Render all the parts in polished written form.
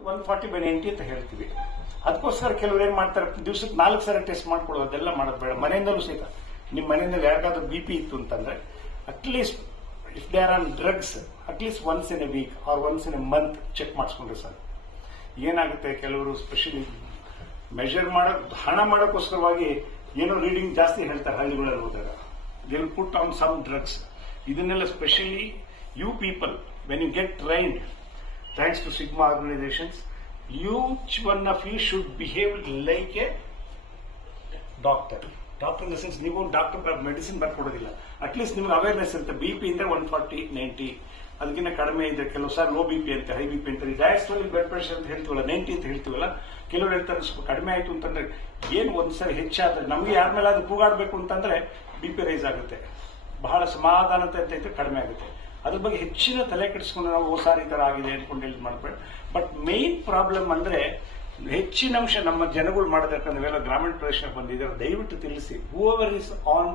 140/90 ಅಂತ ಹೇಳ್ತೀವಿ. ಅದಕ್ಕೋಸ್ಕರ ಕೆಲವರು ಏನ್ ಮಾಡ್ತಾರೆ, ದಿವಸಕ್ಕೆ 4 ಸಲ ಟೆಸ್ಟ್ ಮಾಡ್ಕೊಳ್ಳೋದು, ಅದೆಲ್ಲ ಮಾಡೋದು ಬೇಡ. ಮನೆಯಿಂದಲೂ ಸಹಿತ ನಿಮ್ಮ ಮನೆಯಿಂದ ಯಾರಿಗಾದ್ರೂ BP ಇತ್ತು ಅಂತಂದ್ರೆ at least if they are on drugs at least once in a week or once in a month check ಮಾಡಿಸ್ಕೊಂಡ್ರೆ ಸರ್. ಏನಾಗುತ್ತೆ, ಕೆಲವರು ಸ್ಪೆಷಲಿ ಮೆಜರ್ ಹಣ ಮಾಡೋಕ್ಕೋಸ್ಕರವಾಗಿ ಏನೋ ರೀಡಿಂಗ್ ಜಾಸ್ತಿ ಹೇಳ್ತಾರೆ. ಹಳ್ಳಿಗಳಲ್ಲಿ ಹೋದಾಗ they will put on some drugs. ಇದನ್ನೆಲ್ಲ specially you people when you get trained thanks to Sigma organizations, each one of you should behave like a doctor. Doctor in the sense, ನೀವು doctor medicine ಬರ್ಕೊಡೋದಿಲ್ಲ. At least ನಿಮ್ಗೆ awareness ಇರುತ್ತೆ. BP ಅಂದ್ರೆ 140/90, ಅದಕ್ಕಿಂತ ಕಡಿಮೆ ಇದೆ. ಕೆಲವು ಸಾರಿ low BP ಅಂತ, high BP ಅಂತ, ಡಯಾಸ್ಟೋಲಿಕ್ ಬ್ಲಡ್ ಪ್ರೆಷರ್ ಅಂತ ಹೇಳ್ತೀವಲ್ಲ, 90 ಅಂತ ಹೇಳ್ತೀವಲ್ಲ. ಕೆಲವರು ಹೇಳ್ತಾರೆ ಸ್ವಲ್ಪ ಕಡಿಮೆ ಆಯ್ತು ಅಂತಂದ್ರೆ, ಏನು ಒಂದ್ಸರಿ ಹೆಚ್ಚಾದ್ರೆ ನಮಗೆ ಯಾರ ಮೇಲೆ ಅದು ಕೂಗಾಡ್ಬೇಕು ಅಂತಂದ್ರೆ BP ರೈಸ್ ಆಗುತ್ತೆ. ಬಹಳ ಸಮಾಧಾನತೆ ಅಂತ ಇದ್ರೆ ಕಡಿಮೆ ಆಗುತ್ತೆ. ಅದ್ರ ಬಗ್ಗೆ ಹೆಚ್ಚಿನ ತಲೆ ಕೆಡಿಸ್ಕೊಂಡು ನಾವು ಓಸಾರಿ ಈ ತರ ಆಗಿದೆ ಅನ್ಕೊಂಡು ಹೇಳಿ ಮಾಡ್ಬೇಡ. ಬಟ್ ಮೇನ್ ಪ್ರಾಬ್ಲಮ್ ಅಂದ್ರೆ ಹೆಚ್ಚಿನ ಅಂಶ ನಮ್ಮ ಜನಗಳು ಮಾಡೋದಕ್ಕೆ ನಾವೆಲ್ಲ ಗ್ರಾಮೀಣ ಪ್ರದೇಶಕ್ಕೆ ಬಂದಿದ್ದಾರೆ. ದಯವಿಟ್ಟು ತಿಳಿಸಿ, whoever is on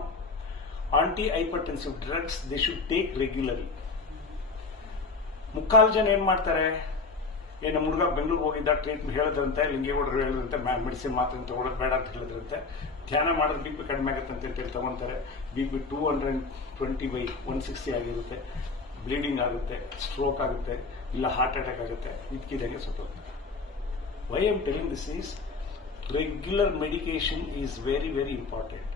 anti hypertensive drugs they should take regularly. ಮುಕ್ಕಾಲು ಜನ ಏನ್ ಮಾಡ್ತಾರೆ, ನಮ್ಮ ಹುಡುಗ ಬೆಂಗಳೂರಿಗೆ ಹೋಗಿದ್ದ, ಟ್ರೀಟ್ಮೆಂಟ್ ಹೇಳಿದ್ರಂತೆ, ಲಿಂಗೇಗೌಡರು ಹೇಳಿದ್ರಂತೆ, ಮೆಡಿಸಿನ್ ಮಾತ್ರ ತಗೊಳ್ಳೋದು ಬೇಡ ಅಂತ ಹೇಳಿದ್ರಂತೆ, ಧ್ಯಾನ ಮಾಡೋದು BP ಕಡಿಮೆ ಆಗುತ್ತೆ ಅಂತ ಹೇಳಿ ತಗೊಂತಾರೆ. BP 220/160 ಆಗಿರುತ್ತೆ, ಬ್ಲೀಡಿಂಗ್ ಆಗುತ್ತೆ, ಸ್ಟ್ರೋಕ್ ಆಗುತ್ತೆ, ಇಲ್ಲ ಹಾರ್ಟ್ ಅಟ್ಯಾಕ್ ಆಗುತ್ತೆ, ಇದಕ್ಕಿದಂಗೆ ಸತ್ತೋಗ್ತಾರೆ. Why I am telling this is regular medication is very very important.